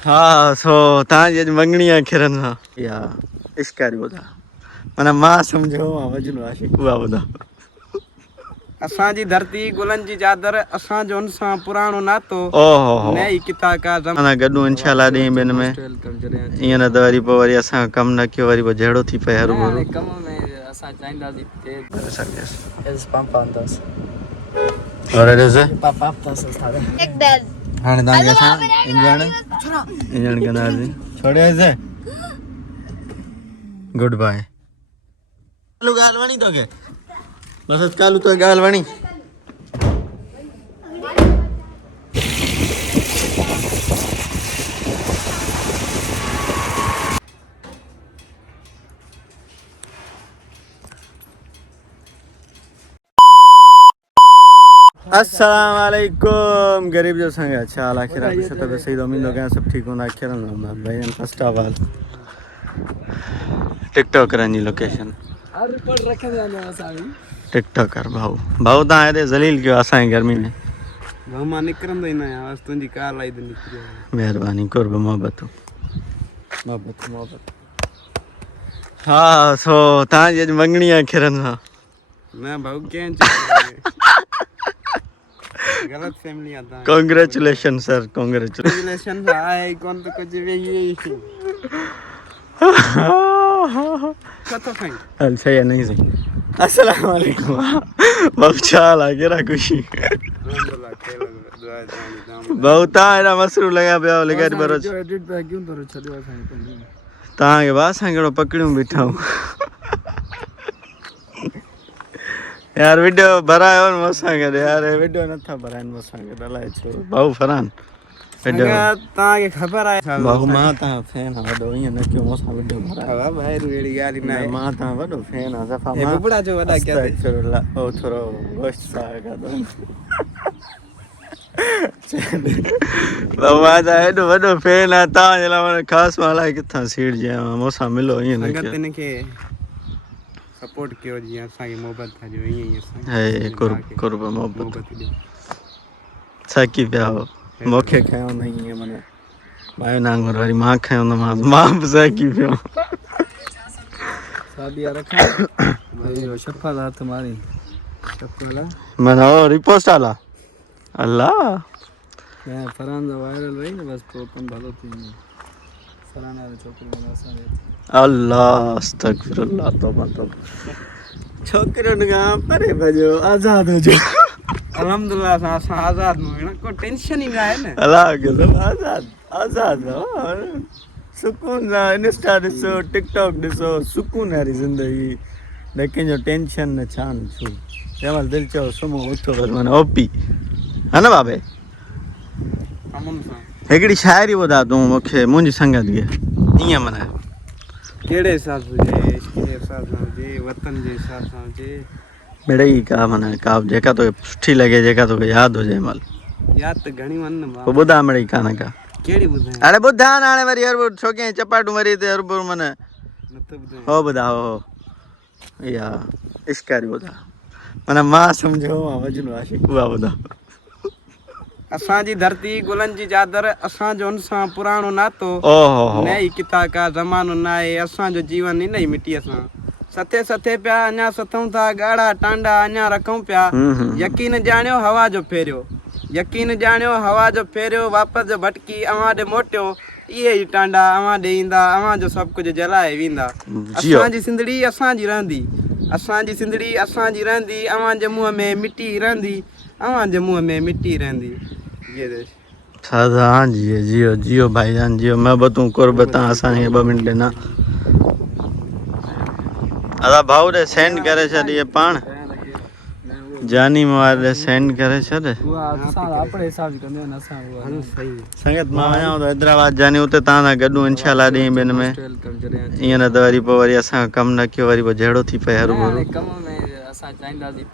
हाँ सो तव्हांजी अॼु मंगणी आहे खीरनि सां या इश्कारी ॿुधा माना मां सम्झो मजनू आशिक़ उहा ॿुधा असांजी धरती गुलनि जी चादर असांजो हुन सां पुराणो नातो ओहो नई किता का माना गॾु इंशाल्लाह ॾींहं ॿिनि में ईअं न त वरी पोइ वरी असां कमु न कयो वरी पोइ जहिड़ो थी पए हरू भरू कम में असां चाहींदासीं करे सघियसि es pampa andas और ॾिस papa tas está हाणे तव्हांखे असां इंजण कंदासीं छोड़ियोसीं गुड बाय चालू ॻाल्हि वणी तोखे बसि चालू तो ॻाल्हि वणी अस्सलाम वालेकुम गरीब जो संग अच्छा हाल आखिर आप सब तो सही उम्मीद हो गया सब ठीक होना आखिर ना भाई फर्स्ट ऑफ ऑल टिकटॉक करनी लोकेशन हर पर रखे जाने असानी टिकटॉकर भाऊ भाऊ ता आए जलील क्यों असा गर्मी में मामा निकरंदो ही ना आवाज तुंजी कार लाई तो निकरियो मेहरबानी कर मोहब्बत हाँ सो ता जे मंगणी है खिरन सा मैं भाऊ के गलत फैमिली आता है कांग्रेचुलेशन सर कांग्रेचुलेशन आए कौन तो कुछ भी ये कतो फाइन हल सही है नहीं सही अस्सलाम वालेकुम बहुत चाल आ गया खुशी बहुत आरा मसरू लगा पे लगा बरो जो एडिट पे क्यों तो छडियो साईं ता के बा सांगड़ो पकड़ूं बैठा हूं यार वीडियो भरायो न मसा करे यार वीडियो न था भरान मसा करे लाए छो बाऊ फरान वीडियो ता के खबर है बाऊ मां ता फैन आ वडो इ न क्यों मसा वीडियो भरायो वाह भाई रेडी गाली ना मां ता वडो फैन आ सफा ए बुबड़ा जो वडा क्या अस्तगफिरुल्लाह ओ थोरो गोश्त सा का दो बाऊ मां ता एडो वडो फैन आ ता जला मन खास वाला किथा सीट जे मसा मिलो इ न संगत ने के सपोर्ट कियो जी असा की मोहब्बत था जो यही असा है कुर्ब मोहब्बत साकी प्या मोखे खायो नहीं है मने बायो नांगर वाली मां खायो न मां साकी प्या सादिया रखा भाई वो शफा हाथ मारी शफाला मना रिपोस्ट आला अल्लाह मैं फरान जो वायरल रही ना बस तो तुम भलो थी फराना छोकरी में असा अल्लाह अस्तगफिरुल्लाह तौबा छोकरन का परे भजो आजाद हो जो अल्हम्दुलिल्लाह सा आजाद नो है ना को टेंशन ही ना है ना अल्लाह के आजाद हो सुकून ना इंस्टा दिसो टिकटॉक दिसो सुकून है जिंदगी लेकिन जो टेंशन न छान छु जमल दिल चो सुमो उठो बस माने ओपी है ना बाबे अमन सा एकड़ी शायरी बता तू मुखे मुंजी संगत के इया मने केड़े हिसाब से जे इसके हिसाब से जे वतन जे हिसाब से जे मेड़ई का मने का जेका तो सुठी लगे जेका तो याद हो जाए मल याद तो घणी मन न वो बुधा मेड़ई काना का केड़ी बुधाई अरे बुधा नाणे वरी हर छोके चपाटू मरी ते हर मने न तो बुधाई हो बुधा हो या इश्कारी बुधा मने मां समझो मजनू आशिक उहा बुधा असांजी धरती गुलनि जी चादर असांजो हुन सां पुराणो नातो ओहो नई किता का ज़मानो न आहे असांजो जीवन इन ई मिटीअ सां सथे सथे पिया अञा सथूं था ॻाढ़ा टांडा अञा रखूं पिया यकीन ॼाणियो हवा जो फेरियो यकीन ॼाणियो हवा जो फेरियो वापसि जो भटकी अवां ॾे मोटियो इहे ई टांडा अवां ॾे ईंदा अवां जो सभु कुझु जलाए वेंदा असांजी सिंधड़ी असांजी रहंदी असांजी सिंधड़ी असांजी रहंदी अवां जे मुंहं में मिटी रहंदी अवां जे मुंहं में मिटी रहंदी ये देश सादा जियो जियो जियो भाईजान जियो मैं बतूं कुर्बत असां के 2 मिनट ना अदा भाऊ रे सेंड करे छे पाण जानी मारे सेंड करे छे वो असां आपणे हिसाब कंदे न असां वो सही संगत मां वया तो हैदराबाद जानी उते ता ना गडू इंशाल्लाह डी बिन में इया न त वरी पो वरी असां कम न कियो वरी पो जेड़ो थी पे हर भरू कम में असां चाहींदासीं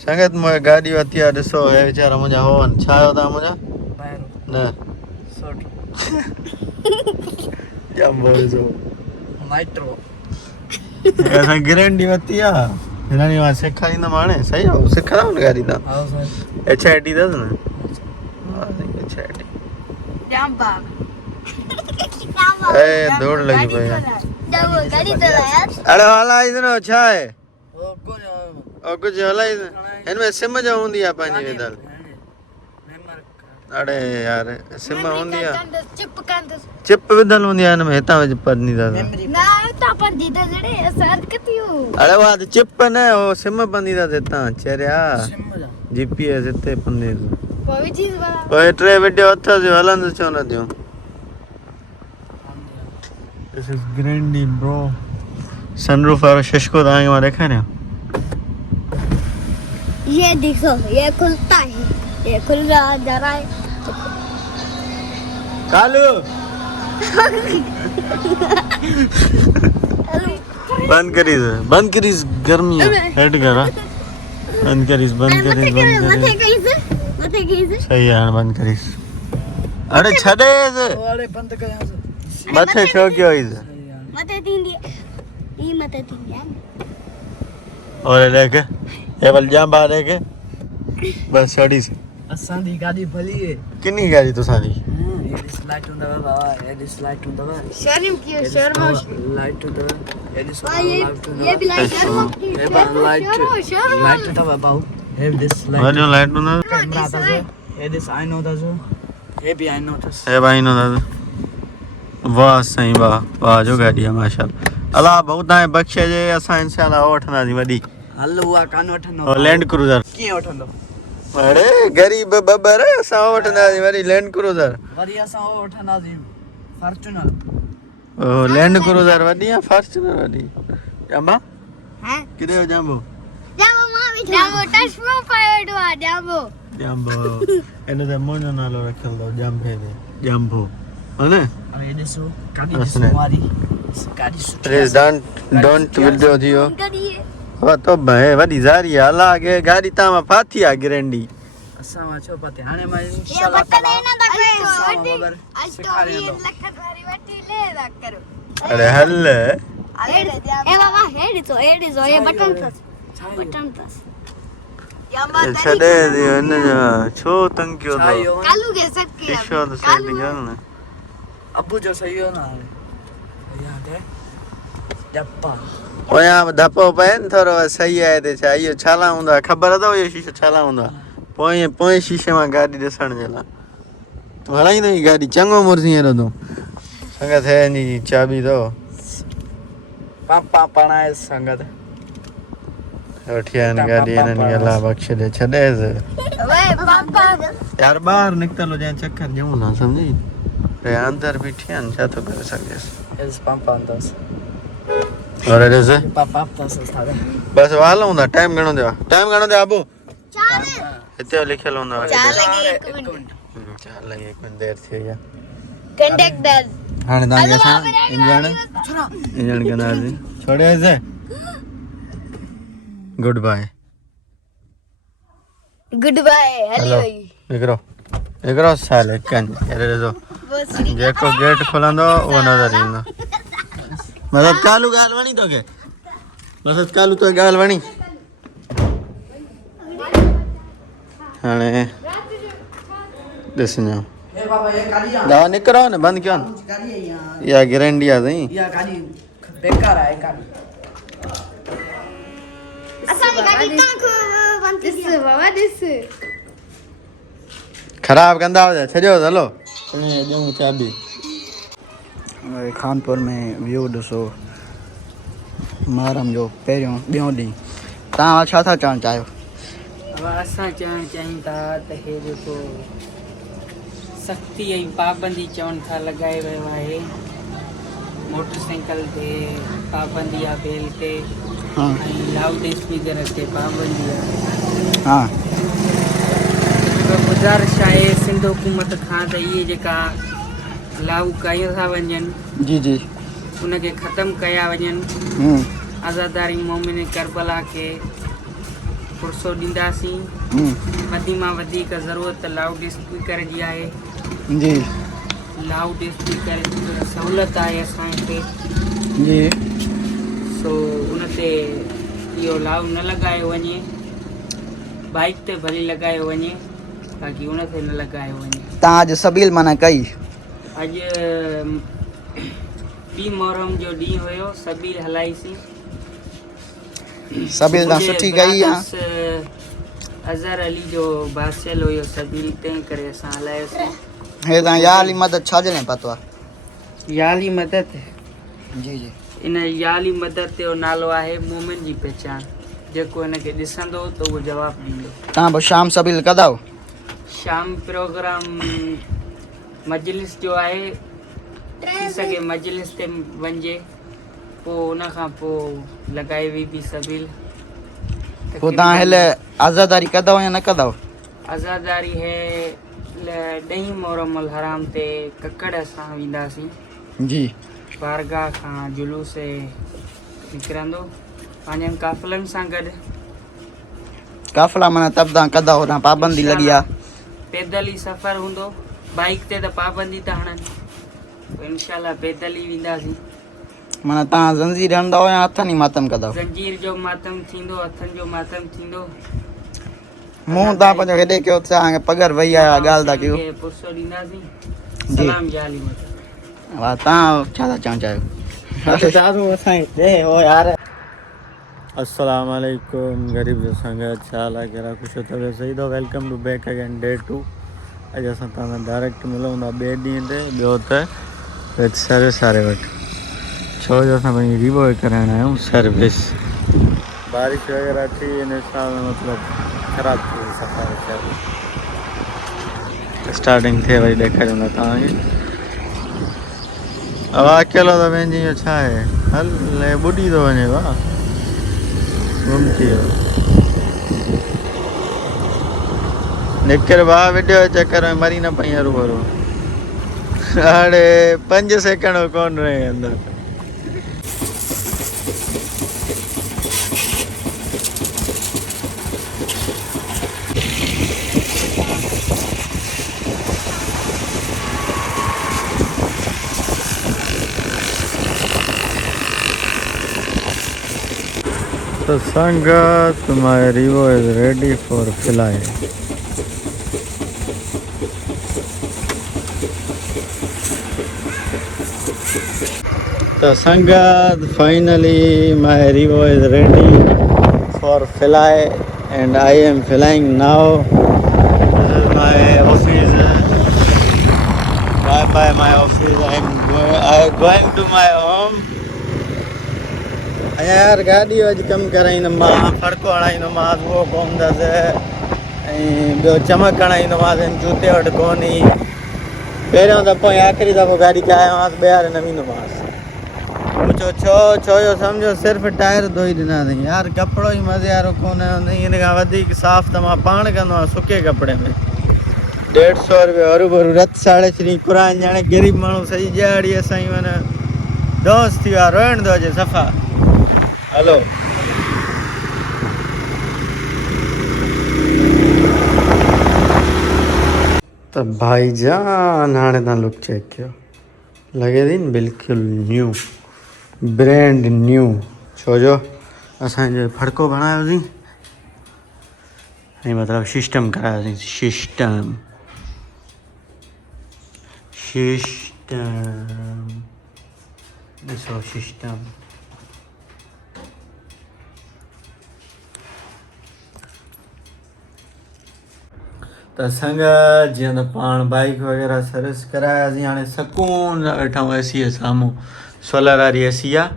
संगत मोए गाड़ी वतिया दिसो हे बेचारा मुजा होवन छायो ता मुजा न सोट जम बोल जो नाइट्रो ऐसा ग्रैंडी वतिया हिनानी वा सिखाई न माने सही है सिखा न गाड़ी दा हां सर एचआईटी दस ना हां एचआईटी जांबा ए दौड़ लगी भाई जाओ गाड़ी चलाया अरे हला इधर छा है ओ कोन और कुछ हला इधर इनमें सिम जो हुंदी है पंहिंजी विधल अरे यार सिम हुंदी है चिप कंदस चिप विधल हुंदी है इनमें हितां विच पढ़नी था ना ता पर दीदा जड़े सर्च कतियो अरे वाह तो चिप न वो सिम पंदी था हितां चरिया जीपीएस हिते पंदी कोई चीज वाला ओए टे वीडियो अथ जो हलंद छो न थियो दिस इज ग्रैंडी ब्रो सनरूफ वारो शशको तव्हांखे मां ॾेखारियां ये देखो ये खुलता है ये खुल रहा जा रहा है कालू बंद करीस गर्मी हेड करा बंद करीस मथे कैसे सही है हाणे बंद करीस अरे छॾे अरे बंद कर यहां से मथे छो कयो इस मथे थींदी ई मथे थींदी और देख ये बल जाम बाहर है के बस छोड़ी से असां दी गाड़ी भली है किन्नी गाड़ी तो सारी ये लाइट होंदा बाबा ये लाइट होंदा शर्म कियो शर्म लाइट होंदा ये ये भी लाइट शर्म ये लाइट होंदा बाबा have this light वाली लाइट ना कैमरा था ये दिस आई नो दा जो ये भी आई नो था ए भाई नो दादा वाह सही वाह जो गाड़ी है माशाल्लाह अल्लाह बहुत है बख्शे जे असा इंशाल्लाह वठना जी वडी हल हुआ कान वठनो और लैंड क्रूजर कीअं वठंदो अरे गरीब बबर असा वठना जी वडी लैंड क्रूजर वरी असां वठंदासीं फॉर्च्यूनर ओ लैंड क्रूजर वडी है फॉर्च्यूनर वडी जांबा हां किदे जांबो जांबो मां भी जांबो टचमो पायो आ जांबो एने ते मोनो नालो रखल दो जांबे दे जांबो हने ये ॾिसो गाड़ी ॾिसो वारी गाड़ी सुठी प्लीज डोंट वीडियो दियो करिए वो तो भाई वडी जारी अल्लाह के गाड़ी ता में फाथी आ ग्रैंडी असां मा छो पते हाणे मां ये इंशाल्लाह बटन है ना तक खबर आज तो ये लखत वाली वटी ले दा करो अरे हल ए बाबा हेड तो ये बटन था छड़े दियो न छो तंग क्यों दो कालू के सकती है ईश्वर सेटिंग कर ना अब्बू जो सही हो ना याद है जप्पा ओ यहाँ धपो पे न थोरो सही आहे ते छा इहो छाला हूंदा ख़बर अथव इहो शीशो छाला हूंदा पोइ शीशे मां गाॾी ॾिसण जे लाइ तूं हलाईंदो ई गाॾी चङो मुर्ज़ी अहिड़ो तूं संगत है नी चाबी तो पापा पणाए संगत वठियान गाॾी हिननि अलाह बख़्शे ॾे छॾेसि वे पापा यार ॿाहिरि निकितल हुजे चकर ॾियूं न सम्झी रे अंदरि बीठी आहिनि छा थो करे सघेसि एस पापा अंदस और ॾिस पापा तस था बसि वाल हूंदा टाइम घणो थियो आहे टाइम घणो थियो आहे आबू चार हिते लिखियल हूंदा चार लगी एक मिनट 4 लॻे 1 मिनट देरि थी वई आहे कंडक्टर हाणे तव्हांखे असां इंजण कंदासीं छोड़ियोसीं goodbye goodbye hello हिकिड़ो साल कनि अहिड़े ॾिसो जेको गेट खोलंदो उहो नज़र ईंदो मतिलबु कालू ॻाल्हि वणी तोखे मतिलबु कालू तो ॻाल्हि वणी हाणे ॾिसजो ए बाबा ये गाड़ी दवा निकिरो न बंदि कयो न गाड़ी है यहां इहा गारंटी आहे साईं या गाड़ी बेकार है गाड़ी असांजी गाड़ी तव्हां बंद दिस बाबा दिस ख़राबु कंदा हुआ छॾियो हलो ॾियूं चाबी खानपुर में व्यू ॾिसो मुहर्रम जो पहिरियों ॿियों ॾींहुं तव्हां छा था चवणु चाहियो अब असां चवणु चाहियूं था त हे जेको सख़्ती ऐं पाबंदी चवनि था लॻाए वियो आहे मोटरसाइकिल ते पाबंदी आहे बेल ते हा ऐं लाउड स्पीकर ते पाबंदी आहे हा गुज़ारिश आहे सिंध हुकूमत खां त इहे जेका लागू कयूं था वञनि जी जी उनखे ख़तमु कया वञनि आज़ादारी मोमिन करबला खे फुर्सो ॾींदासीं वधी मां वधीक ज़रूरत लाउड स्पीकर जी आहे जी लाउड स्पीकर जी सहूलियत आहे असांखे जी सो उन ते इहो लाउ न लॻायो वञे बाइक ते भली लॻायो वञे बाक़ी उन ते न लॻायो वञे तव्हां अॼु सबील माना कई अॼु ॿी मुहर्रम जो ॾींहुं हुयो, सबील हलाईसीं। सबील तां सुठी कई आहे। अज़हर अली जो बासियल हुयो सबील, तंहिं करे असां हलायोसीं। हे तव्हां याली मदद छा जे लाइ पतो आहे? याली मदद, जी जी। इन याली मदद जो नालो आहे मोमिन जी पहचान। जेको हिनखे ॾिसंदो त उहो जवाबु ॾींदो। तव्हां पोइ शाम सबील कंदा आहियो? शाम प्रोग्राम मजलिस जो आहे, थी सघे मजलिस ते वञिजे, पोइ उन खां पोइ लॻाई वेंदी सबील। पोइ तव्हां हेले आज़ादारी कंदा आहियो या न कंदा आहियो? आज़ादारी है 10 मुहर्रम अल हराम ते ककड़ असां वेंदासीं। जी। बारगाह खां जुलूस निकिरंदो पंहिंजनि काफ़िलनि सां गॾु। काफ़िला माना तब तव्हां कंदा आहियो, तव्हां पाबंदी लॻी आहे? पैदल ई सफ़र हूंदो, बाइक ते त पाबंदी था हणनि, पोइ इनशाला पैदल ई वेंदासीं। माना तव्हां ज़ंजीर हणंदा आहियो या हथनि ई मातम कंदा आहियो? ज़ंजीर जो मातम थींदो, हथनि जो मातम थींदो। मुंहुं तव्हां पंहिंजो हेॾे कयो, तव्हांखे पघर वही आया, ॻाल्हि था कयो। पुरसो ॾींदासीं। जी। सलाम जाली मत। वाह, तव्हां छा था चवणु चाहियो? अस्सलाम वालेकुम गरीब जो संगत, छा हाल आहे, कहिड़ा ख़ुशि तबियत सही अथव? Welcome to back again day 2। अॼु असां तव्हां डायरेक्ट मिलूं था ॿिए ॾींहं ते, ॿियो त विथ सर्विस वारे वटि। छो जो असां पंहिंजी रीबो कराइण आहियूं सर्विस। बारिश वग़ैरह थी हिन हिसाब सां मतिलबु ख़राबु थी वई सफ़ारी। स्टार्टिंग थिए वरी ॾेखारियूं था तव्हांखे। अब अकेलो त पंहिंजी इहो छा आहे, हल ॿुॾी थो वञे, वाह गुम थी वियो। निकिर भाउ, वीडियो चकर में मरी न पई हरू भरू। हाणे 5 सेकंड कोन रहे अंदरि। तो संगत, my Revo is ready for fly. तो संगत, finally my Revo is ready for fly and I am flying now. This is my office. Bye bye my office. I am going to my home. यार गाॾी अॼु कमु कराईंदोमांसि, फड़को हणाईंदोमांसि, उहो कोन अथसि, ऐं ॿियो चमक हणाईंदोमांसि, जूते वटि कोन ई। पहिरियों दफ़ो ऐं आख़िरी दफ़ो गाॾी कयामांसि, ॿीहर न वेंदोमांसि। पुछो छो जो सम्झो सिर्फ़ु टायर धोई ॾिना अथई। यार कपिड़ो ई मज़े वारो कोन हुंदई, हिन खां वधीक साफ़ त मां पाण कंदो आहियां सुके कपिड़े में। 150 रुपया हरू भरू रत साड़े छॾी क़ुरान ॼाणे। ग़रीब माण्हू सॼी ॾियाड़ी असांजी माना दोस्त थी वियो आहे, रोइण थो अचे सफ़ा। हेलो तो भाईजान, हाणे तव्हां लुक चेक कयो, लॻे थी न बिल्कुलु न्यू, ब्रैंड न्यू। छो जो असांजो फड़को बणायोसीं ऐं मतिलबु सिस्टम करायोसीं। सिस्टम ॾिसो सिस्टम। त संगत, जीअं त पाण बाइक वग़ैरह सर्विस करायासीं, हाणे सुकून सां वेठा आहियूं एसी जे साम्हूं। सोलर वारी एसी आहे,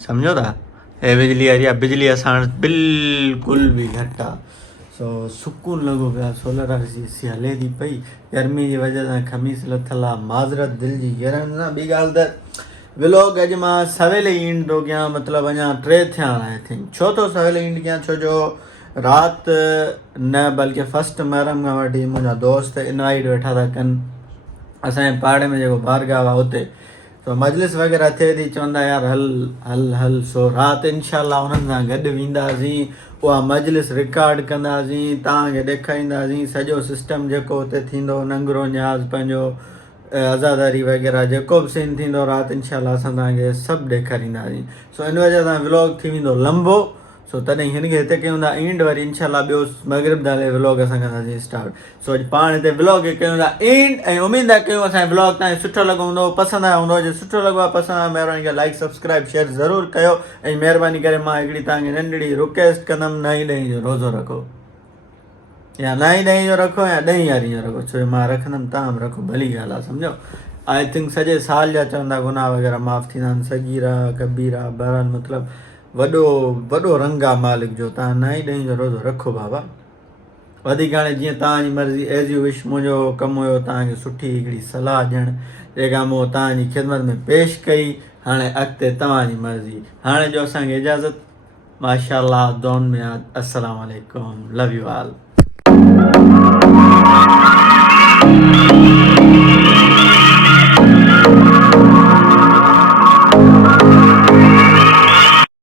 सम्झो था, ऐं बिजली वारी आहे। बिजली असां वटि बिल्कुलु बि घटि आहे, सो सुकून लॻो पियो आहे। सोलर वारी एसी हले थी पई, गर्मी जी वजह सां खमीस लथल आहे, माज़रत दिलि जी गरम सां। ॿी ॻाल्हि त व्लॉग अॼु मां सवेल ई ईंड थो कयां, मतिलबु अञा 3 थिया आई थिंक। छो थो सवेल ईंड कयां? छो जो राति न बल्कि फस्ट मुहर्रम खां वठी मुंहिंजा दोस्त इनवाइट वेठा था कनि असांजे पाड़े में जेको बारगाह आहे उते। तो मजलिस वग़ैरह थिए थी, चवंदा यार हल हल हल। सो राति इनशाला उन्हनि सां गॾु वेंदासीं, उहा मजलिस रिकॉर्ड कंदासीं, तव्हांखे ॾेखारींदासीं सॼो सिस्टम जेको उते थींदो, नंगरो न्याज़, पंहिंजो आज़ादारी वग़ैरह जेको बि सीन थींदो राति, इनशाला असां तव्हांखे सभु ॾेखारींदासीं। सो इन वजह सां व्लॉग थी वेंदो लंबो, सो तॾहिं हिनखे हिते कयूं था एंड, वरी इनशाला ॿियो मगरिब दाले व्लॉग असां कंदासीं स्टार्ट। सो अॼु पाण हिते व्लॉग खे कयूं था एंड, ऐं उमेदु आहे कयूं असांजो व्लॉग तव्हांखे सुठो लॻो हूंदो, पसंदि आयो हूंदो। जे सुठो लॻो आहे, पसंदि आहे, महिरबानी करे लाइक सब्सक्राइब शेयर ज़रूरु कयो। ऐं महिरबानी करे मां हिकिड़ी तव्हांखे नंढड़ी रिक्वेस्ट कंदुमि, 9-10 जो रोज़ो रखो, या 9-10 जो रखो या 10-11 जो रखो, छो मां रखंदुमि तव्हां बि रखो, भली ॻाल्हि आहे, सम्झो। आई थिंक सॼे साल जा चवंदा गुनाह वग़ैरह माफ़ु थींदा आहिनि, सगीरा कबीरा, बहरहाल मतिलबु वॾो रंग आहे मालिक जो। तव्हां 9-10 जो रोज़ो रखो बाबा, वधीक हाणे जीअं तव्हांजी मर्ज़ी। एज़ यू विश, मुंहिंजो कमु हुयो तव्हांखे सुठी हिकिड़ी सलाह ॾियणु, जेका मूं तव्हांजी ख़िदमत में पेश कई। हाणे अॻिते तव्हांजी मर्ज़ी। हाणे जो असांखे इजाज़त, माशाअल्लाह, दुआउनि में यादि। अस्सलाम वालेकुम, लव यू ऑल।